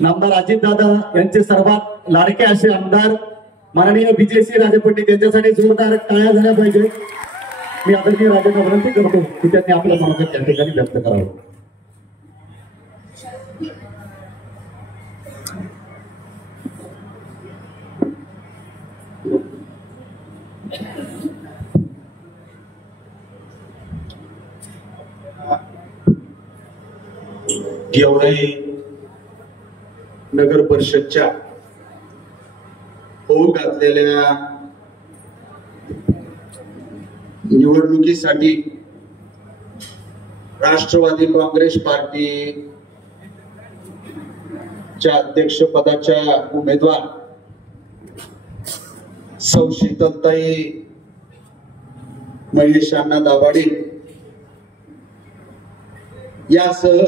नामदार अजितदादा यांचे सर्वात लाडके असे आमदार माननीय विजयसिंह राजे पंडित यांच्यासाठी जोरदार टाळ्या झाल्या पाहिजे। मी आदरणीय राजांना विनंती करतो की त्यांनी आपल्या मनात त्या ठिकाणी व्यक्त करावं। गेवराई नगर परिषदच्या होऊ घातलेल्या निवडणुकीसाठी राष्ट्रवादी काँग्रेस पार्टीच्या अध्यक्षपदाच्या उमेदवार सौ शीतलताई महेश अण्णा दाभाडे यासह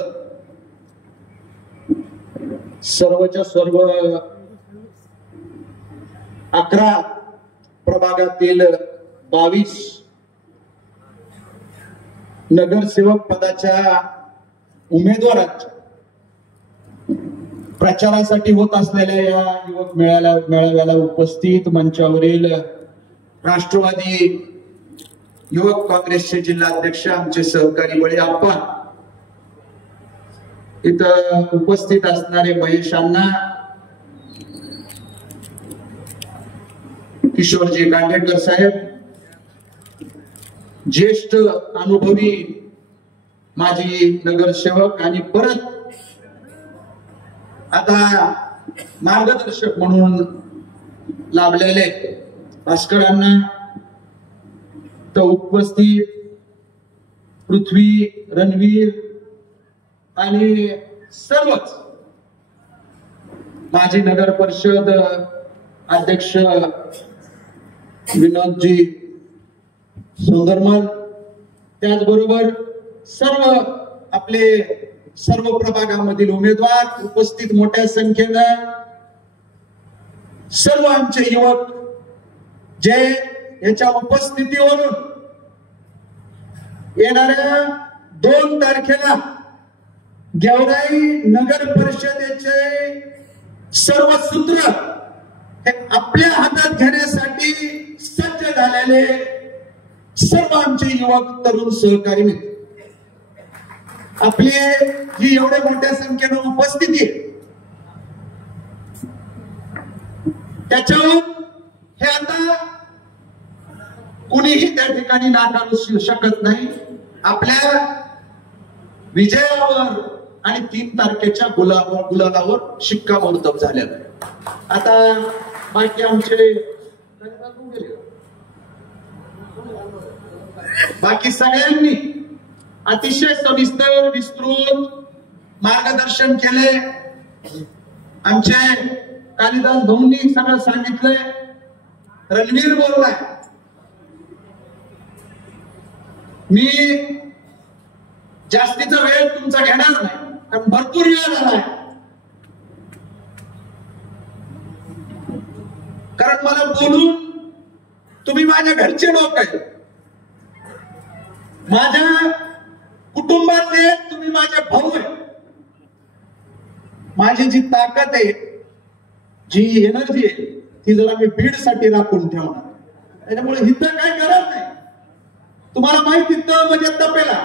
सर्वच्या सर्व 11 प्रभागातील 22 नगरसेवक पदाच्या उमेदवारांच्या प्रचारासाठी होत असलेल्या या युवक मेळाव्याला उपस्थित मंचावरील राष्ट्रवादी युवक काँग्रेसचे जिल्हाध्यक्ष आमचे सहकारी बळे आप्पा, इथं उपस्थित असणारे महेश अण्णा, किशोरजी गांडेकर साहेब, ज्येष्ठ अनुभवी माजी नगरसेवक आणि परत आता मार्गदर्शक म्हणून लाभलेले भास्कर अण्णा, तर उपस्थित पृथ्वी, रणवीर आणि सर्वच माजी नगर परिषद अध्यक्ष विनोदजी सुंदरमल, त्याचबरोबर सर्व आपले सर्व प्रभागामधील उमेदवार उपस्थित मोठ्या संख्येनं सर्व आमचे युवक जे याच्या उपस्थितीवरून येणाऱ्या 2 तारखेला गेवराई नगर परिषदेचे सर्व सूत्र हे आपल्या हातात घेण्यासाठी सज्ज झालेले सर्व आमचे युवक तरुण सहकारी मित्र, आपली जी एवढ्या मोठ्या संख्येनं उपस्थिती आहे त्याच्यावर हे आता कुणीही त्या ठिकाणी नाकारू शकत नाही। आपल्या विजयावर आणि 3 तारखेच्या गुलालावर शिक्कामोर्तब झालेलं आहे। आता बाकी आमचे बाकी सगळ्यांनी अतिशय सविस्तर विस्तृत मार्गदर्शन केले। आमचे कालिदास भाऊंनी सगळं सांगितलंय, रणवीर बोललाय, मी जास्तीचा वेळ तुमचा घेणार नाही कारण भरपूर वेळ झालाय, कारण मला बोलून तुम्ही माझ्या घरचे लोक आहे, माझ्या कुटुंबातले तुम्ही माझे भाऊ आहे, माझी जी ताकद आहे, जी एनर्जी आहे ती जरा मी बीड साठी राखून ठेवणार, त्याच्यामुळे इथं काय गरज नाही, तुम्हाला माहिती तिथं म्हणजे तपेला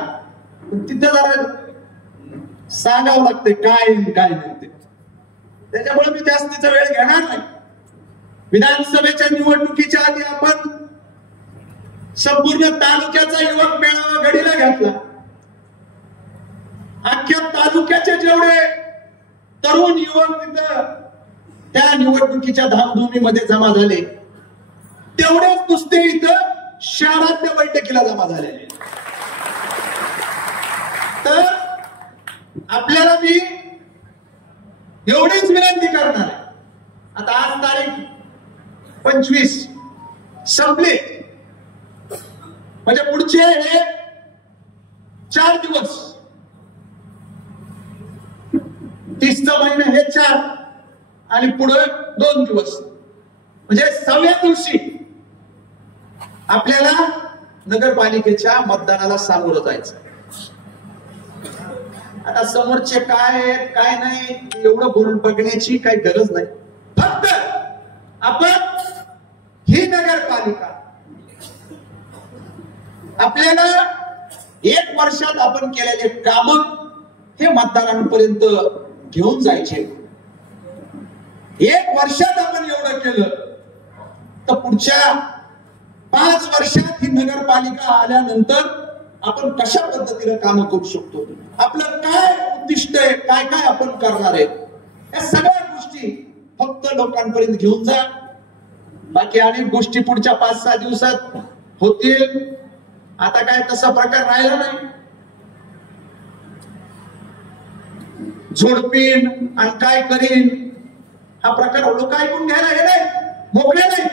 तिथं जरा सांगावं लागते काय काय नाही ते, त्याच्यामुळे मी जास्तीचा वेळ घेणार नाही। विधानसभेच्या निवडणुकीच्या आधी आपण संपूर्ण तालुक्याचा युवक मेळावा घडीला घेतला, अख्ख्या तालुक्याचे जेवढे तरुण युवक तिथं त्या निवडणुकीच्या धामधुमीमध्ये जमा झाले तेवढेच नुसते इथं शहरातल्या बैठकीला जमा झालेले। तर आपल्याला मी एवढीच विनंती करणार आहे, आता आज तारीख 25 संपली, म्हणजे पुढचे हे 4 दिवस, 30चा महिना हे 4 आणि पुढे 2 दिवस, म्हणजे 6व्या दिवशी आपल्याला नगरपालिकेच्या मतदानाला सामोरं जायचं। आता समोरचे काय आहेत काय नाही एवढं बोलून बघण्याची काही गरज नाही. फक्त आपण ही नगरपालिका आपल्याला 1 वर्षात आपण केलेले काम हे मतदारांपर्यंत घेऊन जायचे. 1 वर्षात आपण एवढं केलं तर पुढच्या 5 वर्षात ही नगरपालिका आल्यानंतर आपण कशा पद्धतीने काम करू शकतो, आपलं काय उद्दिष्ट आहे, काय काय आपण करणार आहे, या सगळ्या गोष्टी फक्त लोकांपर्यंत घेऊन जा. बाकी अनेक गोष्टी पुढच्या 5-6 दिवसात होतील. आता काय तसा प्रकार राहिला नाही. झोडपीन आणि काय करीन हा प्रकार लोक ऐकून घ्यायला हे नाही, मोकळे नाही.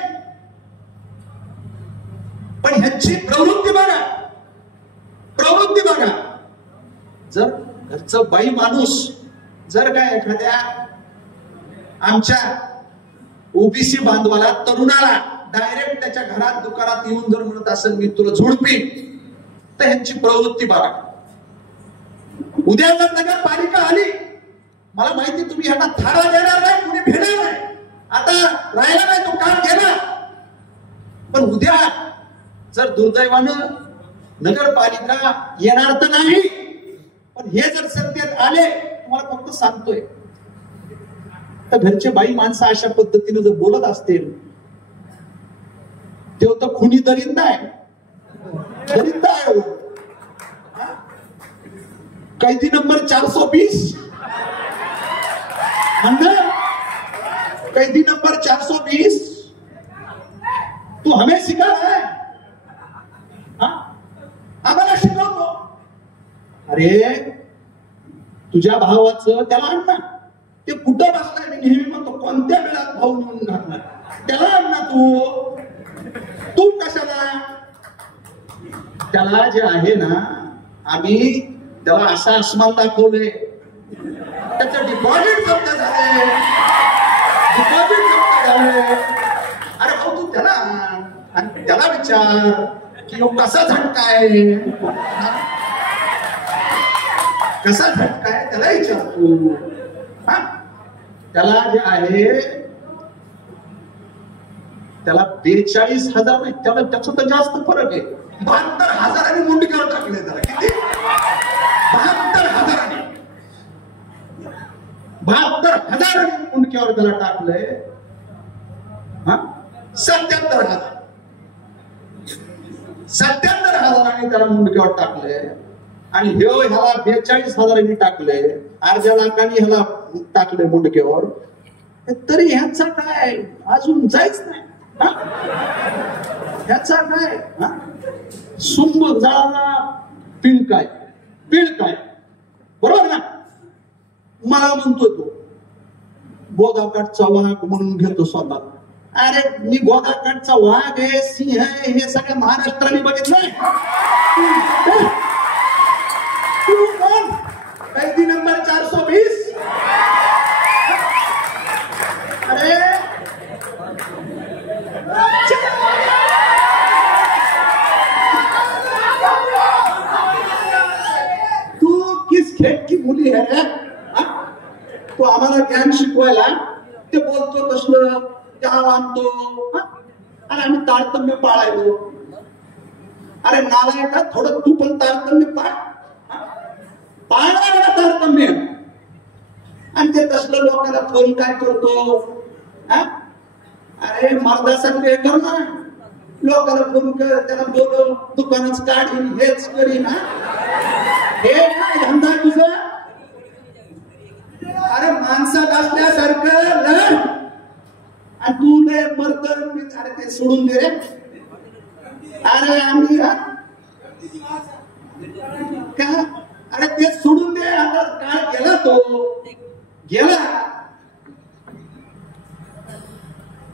पण ह्यांची प्रवृत्ती बघा, प्रवृत्ती बघा. जर घरचं बाई माणूस जर काय एखाद्या आमच्या ओबीसी बांधवाला तरुणाला डायरेक्ट त्याच्या घरात दुकानात येऊन जर म्हणत असेल मी तुला झोडपीन, तर ह्यांची प्रवृत्ती बघा. उद्या जर नगरपालिका आली, मला माहिती तुम्ही ह्यांना थारा देणार नाही, कुणी भेटणार नाही, आता राहिला नाही तो काम घेणार. पण उद्या जर दुर्दैवानं नगरपालिका येणार तर नाही, पण हे जर सत्तेत आले, तुम्हाला फक्त सांगतोय, तर घरचे बाई माणसं अशा पद्धतीने जर बोलत असतील, तेव्हा तर खुनी दरिंदा आहे, दरिंदा आहे. कैदी नंबर 420 कैदी नंबर 420 तू हमें सिखा है, आम्हाला शिकवतो. अरे तुझ्या भावाचं त्याला आण ना, ते कुठं बसलाय मी नेहमी म्हणतो, कोणत्या वेळात भाऊ नेऊन घातला त्याला आण ना. तू कशाला, त्याला जे आहे ना, आम्ही त्याला असा आसमान दाखवले, त्याचं डिपॉझिट जप्त झाले, डिपॉझिट जप्त झाले. अरे भाऊ तू त्याला आणि त्याला विचार की कसा झटकाय, कसा झटकाय त्याला विचारतो. त्याला जे आहे त्याला 42,000 नाही, त्याला त्याचं तर जास्त फरक आहे. 72,000 मुंडकीवर टाकले त्याला. किती? 72,000 72,000 मुंडकीवर त्याला टाकलंय. 77,000 त्याला मुंडकीवर टाकले आणि ह्याला 42,000 टाकले, अर्ध्या लाखांनी ह्याला टाकले मुंडकीवर. तरी ह्याचा काय अजून जायच नाही. ह्याचा काय सुंब जाळाला पीळ काय, पीळ काय, बरोबर ना. मला म्हणतो तो गोदाकाठचा वाघ म्हणून घेतो स्वतः. अरे मी गोदाकाठचा वाघ आहे, सिंह आहे, हे सगळ्या महाराष्ट्राने बघितलंय. तू कोण? कैदी नंबर 420. अरे तू किस खेत की मुली है रे? तू आम्हाला ज्ञान शिकवायला ते बोलतो तसलं, त्या आणतो. अरे आम्ही तारतम्य पाळायलो. अरे नालायका, थोडं तू पण तारतम्य पाळणार तारतम्य. आणि ते तसलं लोकांना फोन काय करतो, अरे मर्दासारखं हे कर ना, लोकांना फोन कर, त्याला बोलव, दुकानच काढीन, हेच करीन. हे काय धंदा तुझा? अरे माणसात असल्यासारखं लढ आणि तू लय मर्द. अरे ते सोडून दे रे. अरे आम्ही का, अरे ते सोडून दे. आता काय गेला तो गेला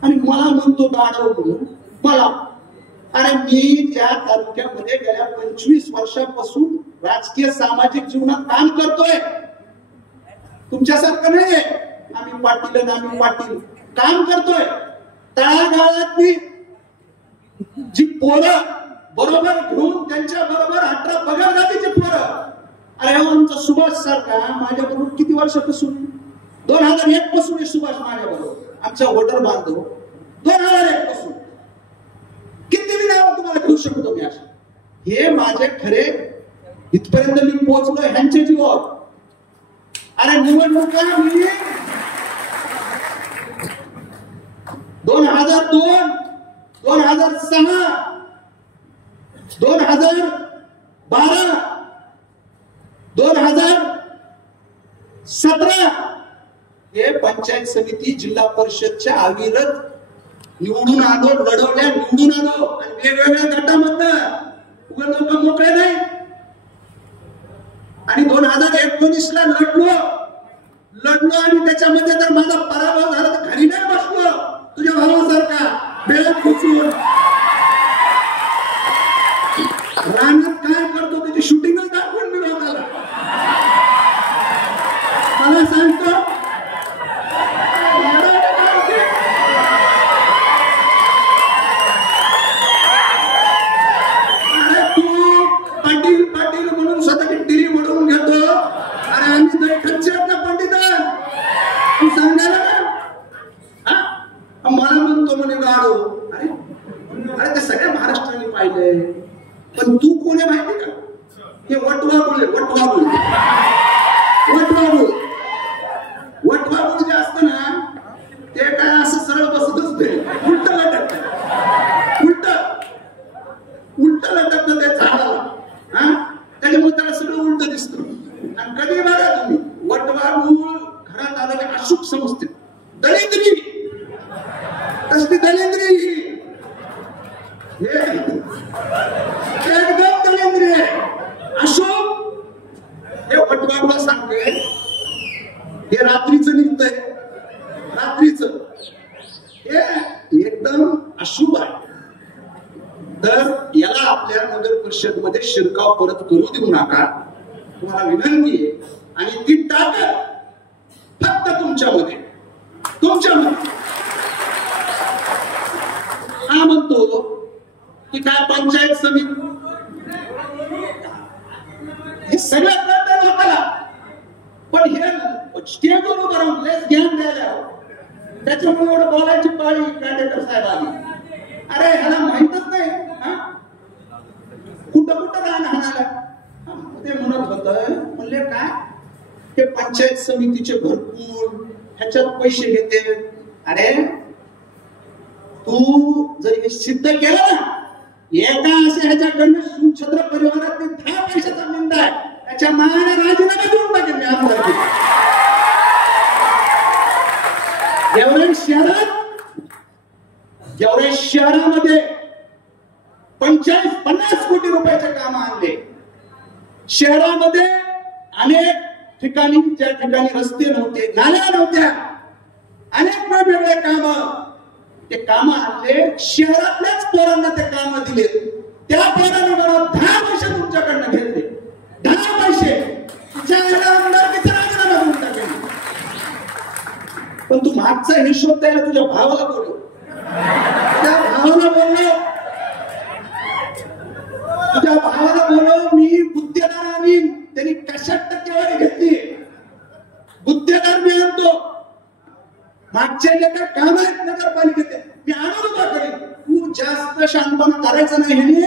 आणि मला म्हणतो गाडव मला. अरे मी त्या तालुक्यामध्ये गेल्या 25 वर्षापासून राजकीय सामाजिक जीवनात काम करतोय. तुमच्यासारखं नाहीये आम्ही पाटील आम्ही पाटील, काम करतोय. तळागाळातली जी पोरं बरोबर घेऊन त्यांच्या बरोबर 18 पगार जातीची पोरं अरे हो, आमचा सुभाष सारखा माझ्याबरोबर किती वर्षापासून 2001 पासून आहे सुभाष माझ्याबरोबर, आमचा वोटर बांधव 2001 पासून. किती नाव तुम्हाला घेऊ शकतो मी अशा. हे माझे खरे इथपर्यंत मी पोहोचलो ह्यांच्या जीवावर. अरे निवडणुका मी 2002, 2006, 2012, 2017 हे पंचायत समिती जिल्हा परिषदच्या अविरत निवडून आलो, लढवल्या, निवडून आलो. आणि वेगवेगळ्या गटामधनं उगा लोक मोकळे नाही. आणि 2019ला लढलो आणि त्याच्यामध्ये जर माझा पराभव झाला तर घरी नाही बसलो तुझ्या भावासारखा बेळत खुचून. रानात काय करतो त्याची शूटिंगच दाखवून मी लोकांना. मला सांगतो अरे तू पाटील पाटील म्हणून स्वतःची टिरी म्हणून घेतो. अरे आम्ही तर खच्चर पंडित तू सांगायला ना. मला म्हणतो म्हणे गाडो. अरे अरे ते सगळ्या महाराष्ट्राने पाहिलंय. पण तू कोण आहे माहिती का? हे वटवागुळ जे असतं ना ते काय असं सरळ बसतच नाही, उलट लटकत ते झाडाला. त्याच्यामुळे त्याला सगळं उलट दिसतं. आणि कधी बघा तुम्ही वटवागुळ घरात आलं की अशुभ समजते. दलिंद्री कसली दलिंद्री एकदम दलिंद्री अशोक. हे वटवागुळ सांगते हे रात्रीचं निघतंय, रात्रीचं हे एकदम अशुभ आहे. तर याला आपल्या नगर परिषद मध्ये शिरकाव परत करू देऊ नका. तुम्हाला विनंती आहे. आणि ती ताकद फक्त तुमच्यामध्ये. हा म्हणतो की काय पंचायत समिती हे सगळं कळतं लोकांना. पण हे स्टेजवर उभं राहून लेस ज्ञान द्यायला त्याच्यामुळे एवढं बोलायची पाळी कॅन्डिडेट साहेब आली. अरे ह्याला माहितच नाही कुठं राहणार. ते म्हणत होत म्हणले काय ते पंचायत समितीचे भरपूर ह्याच्यात पैसे घेते. अरे तू जर हे सिद्ध केलं ना एका असे ह्याच्याकडनं सुछत्र परिवारात 10 पैशाचा मिळत आहे त्याच्या माने राजीनामा देऊन टाकेल मी आमदार. एवढ्या शहरामध्ये 50 कोटी रुपयाचे काम आणले. शहरामध्ये अनेक ठिकाणी ज्या ठिकाणी रस्ते नव्हते, नाल्या नव्हत्या, अनेक वेगवेगळे काम ते काम आणले. शहरातल्याच पोरांना ते काम दिले. त्या पोरांनी मला 10 पैसे तुमच्याकडनं घेतले. 10 पैसे आमदारकीचा राजीनामा देऊन टाकेल. पण तू मागचा हिशोब द्यायला तुझ्या भावाला बोलव. तुझ्या भावाला बोलव. मी गुत्तेदार आणीन. त्यांनी कशात टक्केवारी घेतली. गुत्तेदार मी आणतो. मागच्या जे काय काम आहेत नगरपालिकेचे मी आणून उभा करेन. तू जास्त शांतपणा करायचं नाही. ह्याने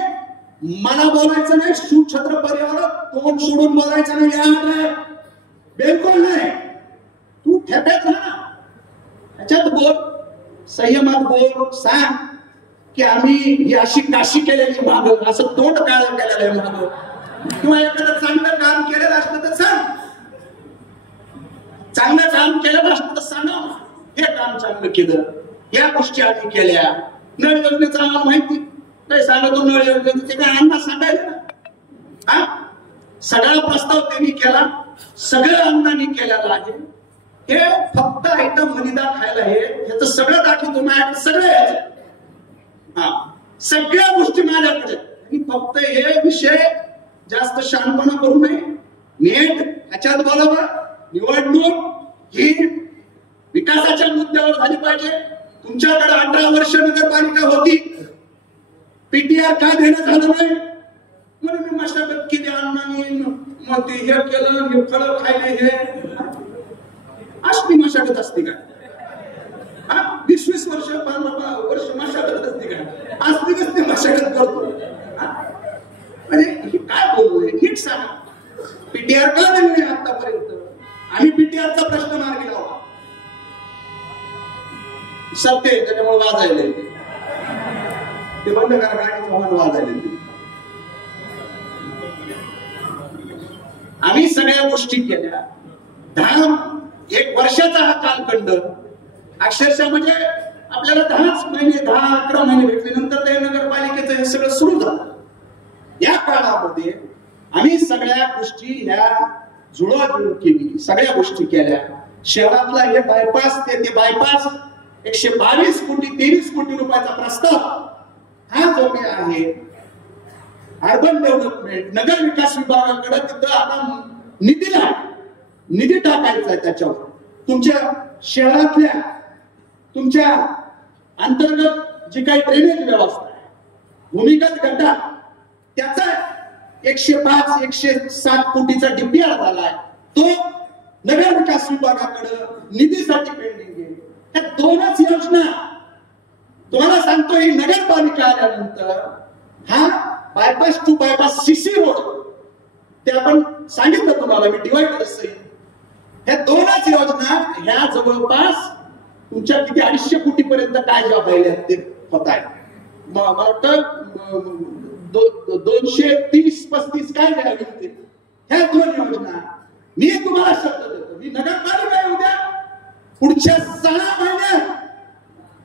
मला बोलायचं नाही. सुछत्र परिवार तोंड सोडून बोलायचं नाही. बिलकुल नाही. तू ठेप्यात राहा. ह्याच्यात बोल, संयमात बोल. सांग की आम्ही ही अशी काशी केलेली मागं, असं तोंड काळं केलेलं आहे मागं. किंवा एखादं चांगलं काम केलेलं असलं तर सांग. चांगलं काम केलेलं असलं तर सांगा हे काम चांगलं केलं, या गोष्टी आम्ही केल्या. नळ योजनेचं आम्हाला माहिती काय सांगतो. नळ योजनेचं ते काय अण्णा सांगायचं ना. सगळा प्रस्ताव त्यांनी केला, सगळं अण्णांनी केलेलं आहे. हे फक्त आयटम मलिदा खायला हे ह्याचं सगळं दाखवतो माझ्याकडे. सगळं सगळ्या गोष्टी माझ्याकडे. फक्त हे विषय जास्त शहाणपणा करू नये. नेट ह्याच्यात बोलावं. निवडणूक ही विकासाच्या मुद्द्यावर झाली पाहिजे. तुमच्याकडे 18 वर्ष नगरपालिका होती. पीटीआर का देणं झालं नाही. म्हणे मी मशागत केली अण्णांनी, मग ते हे केलं, हे फळं खायले, हे असली मशागत असते का? 20-20 वर्ष 15 वर्ष मशागत असते का? असली कसली मशागत करतो? म्हणजे हे काय बोलतोय नीट सांगा. पीटीआर का नाही आतापर्यंत? आम्ही पीटीआरचा प्रश्न मार्गी लावला, सत्य त्याच्यामुळे वाजायला ते बंद करा, गाडीचं हॉर्न वाजायला. आम्ही सगळ्या गोष्टी केल्या. 1 वर्षाचा हा कालखंड अक्षरशः म्हणजे आपल्याला 10 महिने 10-11 महिने भेटले. नंतर ते नगरपालिकेचं हे सगळं सुरू झालं. या काळामध्ये आम्ही सगळ्या गोष्टी ह्या जुळवाजुळव केली, सगळ्या गोष्टी केल्या. शहरातला हे बायपास ते बायपास 122 कोटी 23 कोटी रुपयाचा प्रस्ताव हा जो काही आहे अर्बन डेव्हलपमेंट नगर विकास विभागाकडे, तिथं आता निधी टाकायचा आहे. त्याच्यावर तुमच्या शहरातल्या तुमच्या अंतर्गत जी काही ड्रेनेज व्यवस्था आहे, भूमिगत गटार, त्याचा 105-107 कोटीचा डीपीआर झालाय. तो नगर विकास विभागाकडे निधीसाठी पेंडिंग आहे. ह्या 2च योजना तुम्हाला सांगतो. ही नगरपालिका आल्यानंतर हा bypass to bypass CC road, ते आपण सांगितलं तुम्हाला मी डिवायडर सहित, ह्या 2च योजना ह्या जवळपास तुमच्या किती 250 कोटी पर्यंत काय जॉब राहिले ते होत आहे. मला वाटतं 230-35 काय द्यावी होते. ह्या 2 योजना मी तुम्हाला शब्द देतो, मी नगरपालिका येऊ द्या, पुढच्या 6 महिन्यात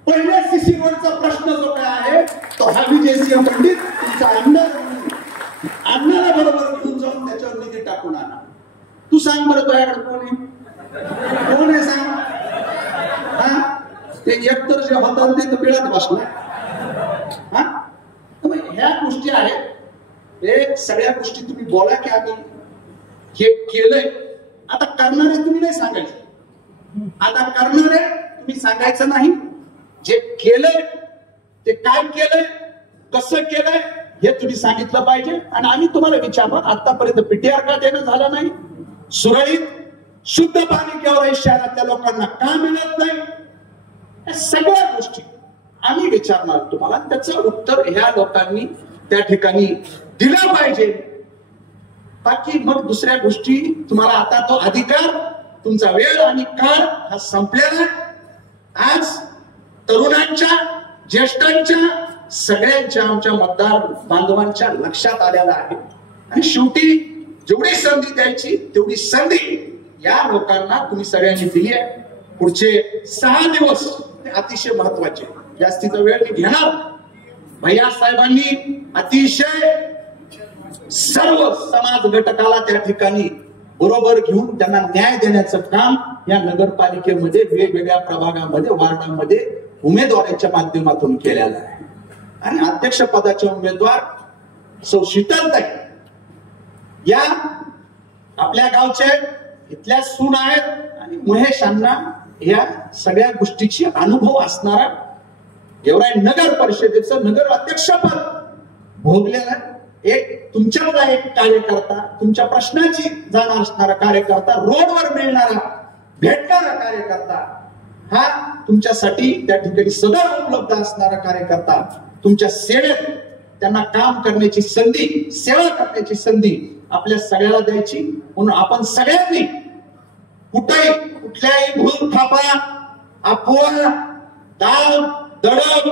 पहिल्या सीसी रोडचा प्रश्न जो काय आहे तो हा विजयसिंह पंडित तुमचा अण्णाला बरोबर घेऊन जाऊन त्याच्यावर निधी टाकून आणा. तू सांग बरं तुझ्याकडे कोण आहे सांग. ते एकतर जे होतात ते तर पिळत बसला. ह्या गोष्टी आहेत. हे सगळ्या गोष्टी तुम्ही बोला की आम्ही हे केलंय. आता करणारे तुम्ही नाही सांगायचं. आता करणारे तुम्ही सांगायचं नाही. जे केलंय ते काय केलंय, कसं केलंय हे तुम्ही सांगितलं पाहिजे. आणि आम्ही तुम्हाला विचारलं आतापर्यंत पीटीआर का देणं झालं नाही, सुरळीत शुद्ध पाणी केव्हा शहरातल्या लोकांना का मिळत नाही, या सगळ्या गोष्टी आम्ही विचारणार तुम्हाला. त्याचं उत्तर ह्या लोकांनी त्या ठिकाणी दिलं पाहिजे. बाकी मग दुसऱ्या गोष्टी तुम्हाला आता तो अधिकार, तुमचा वेळ आणि काळ हा संपलेला. आज तरुणांच्या, ज्येष्ठांच्या, सगळ्यांच्या आमच्या मतदार बांधवांच्या लक्षात आलेला आहे. आणि शेवटी जेवढी संधी द्यायची तेवढी संधी या लोकांना तुम्ही सगळ्यांनी दिली आहे. पुढचे 6 दिवस ते अतिशय महत्वाचे. जास्तीचा वेळ मी घेणार. भैया साहेबांनी अतिशय सर्व समाज घटकाला त्या ठिकाणी बरोबर घेऊन त्यांना न्याय देण्याचं काम या नगरपालिकेमध्ये वेगवेगळ्या प्रभागामध्ये वार्डामध्ये उमेदवारांच्या माध्यमातून केलेलं आहे. आणि अध्यक्ष पदाचे उमेदवार सौ शीतलताई या आपल्या गावचे इथल्या सून आहेत आणि महेशांना या सगळ्या गोष्टीची अनुभव असणारा एवढा नगर परिषदेचं नगर अध्यक्षपद भोगलेला एक तुमच्यातला एक कार्यकर्ता, तुमच्या प्रश्नाची जाण असणारा कार्यकर्ता, रोडवर मिळणारा भेटणारा कार्यकर्ता, हा तुमच्यासाठी त्या ठिकाणी सदा उपलब्ध असणारा कार्यकर्ता, तुमच्या सेवेत त्यांना काम करण्याची संधी, सेवा करण्याची संधी आपल्या सगळ्याला द्यायची. म्हणून आपण सगळ्यांनी कुठेही कुठल्याही भूल थापा, अफवा, दाब दडप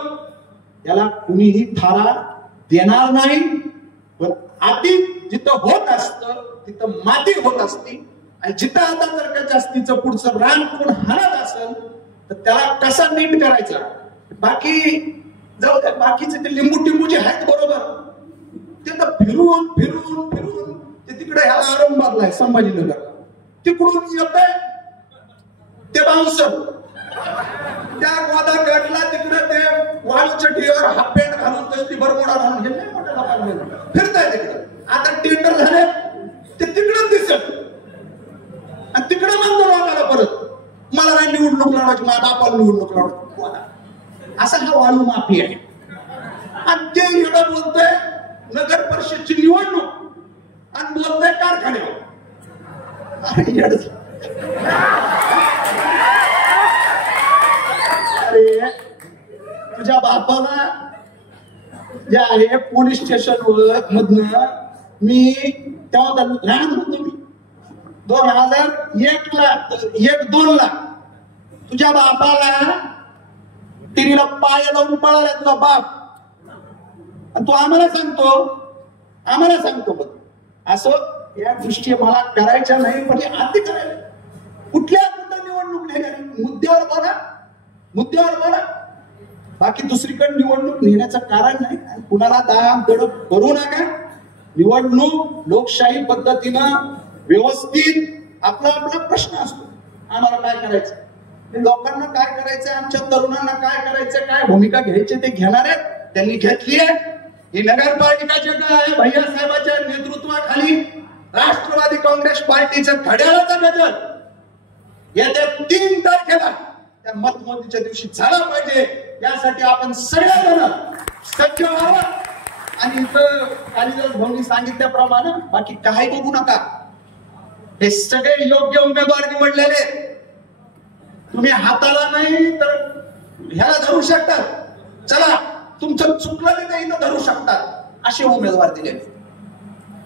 याला कुणीही थारा देणार नाही. पण आधी जिथं होत असतं तिथं माती होत असती. आणि जिथं आता जर का जास्तीचं पुढचं रान कोण हाणत असेल तर त्याला कसा नीट करायचा. बाकी जाऊ द्या, बाकीचे ते लिंबू टिंबू जे आहेत बरोबर ते तर फिरून फिरून फिरून ते तिकडे ह्याला औरंगाबादला आहे, संभाजीनगर तिकडून येत ते बाउन्सर त्या गोदा गटला तिकडे ते वाळूच्या ठिकाणी हाफ पॅन्ट घालून तसली बरमोडा घालून हे मोठ्या लोकांना फिरताय तिकडे. आता टेंडर झाले ते तिकडेच दिसत आणि तिकडे म्हणतो लोकांना परत मला नाही निवडणूक लढवायची, माझ्या बापाला निवडणूक लढवायची. असा हा वाळू माफी आहे. आणि ते एवढं बोलतोय नगर परिषदची निवडणूक आणि बोलतोय कारखान्यावर. अरे तुझ्या बापाला जे आहे पोलीस स्टेशनवर मधनं मी तेव्हा लहान होतो मी 2001-2 तुझ्या बापाला टीव्हीला पाय लावून पळाला तुझा बाप आणि तू आम्हाला सांगतो बघ असं या गोष्टी मला करायच्या नाही म्हणजे आधी करायला कुठल्या निवडणूक नाही मुद्द्यावर बोला बाकी दुसरीकडे निवडणूक नेण्याचं कारण नाही आणि कुणाला दाम दडप करू नका. निवडणूक लोकशाही पद्धतीनं व्यवस्थित आपला प्रश्न असतो. आम्हाला काय करायचं, लोकांना काय करायचं, आमच्या तरुणांना काय करायचं, काय भूमिका घ्यायची ते घेणार आहेत. त्यांनी घेतली आहे. ही नगरपालिकाच्या काय भैयासाहेबांच्या नेतृत्वाखाली राष्ट्रवादी काँग्रेस पार्टीचं घड्याळाचा बदल येत्या 3 तारखेला त्या मतमोजणीच्या दिवशी झाला पाहिजे. यासाठी आपण सगळेजण सज्ज व्हावं. आणि इथं कालिदास भाऊंनी सांगितल्याप्रमाणे बाकी काही बघू नका. हे सगळे योग्य उमेदवार निवडलेले. तुम्ही हाताला नाही तर ह्याला धरू शकता. चला तुमचं चुकलं ते इथं धरू शकतात असे उमेदवार दिले.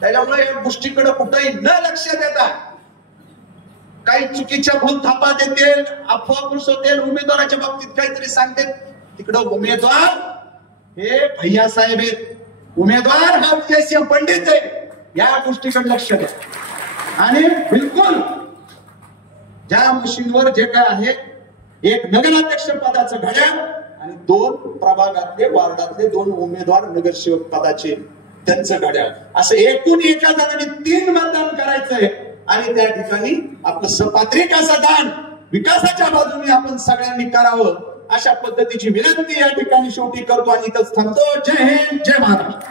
त्याच्यामुळे या गोष्टीकडे कुठेही न लक्ष देता काही चुकीच्या भूल थापा देतील, अफवा पुसवतील, उमेदवाराच्या बाबतीत काहीतरी सांगतील. तिकडं उमेदवार हे भैयासाहेब आहेत. उमेदवार हा विजयसिंह पंडित आहे. या गोष्टीकडे लक्ष द्या. आणि बिलकुल ज्या मशीनवर जे काय आहे एक नगराध्यक्ष पदाचं घड्याळ आणि 2 प्रभागातले वार्डातले 2 उमेदवार नगरसेवक पदाचे त्यांचं घड्याळ असं एकूण एका जणांनी 3 मतदान करायचंय. आणि त्या ठिकाणी आपलं सपात्रिक असं दान विकासाच्या बाजूने आपण सगळ्यांनी करावं अशा पद्धतीची विनंती या ठिकाणी शेवटी करतो आणि इथंच थांबतो. जय हिंद, जय महाराष्ट्र.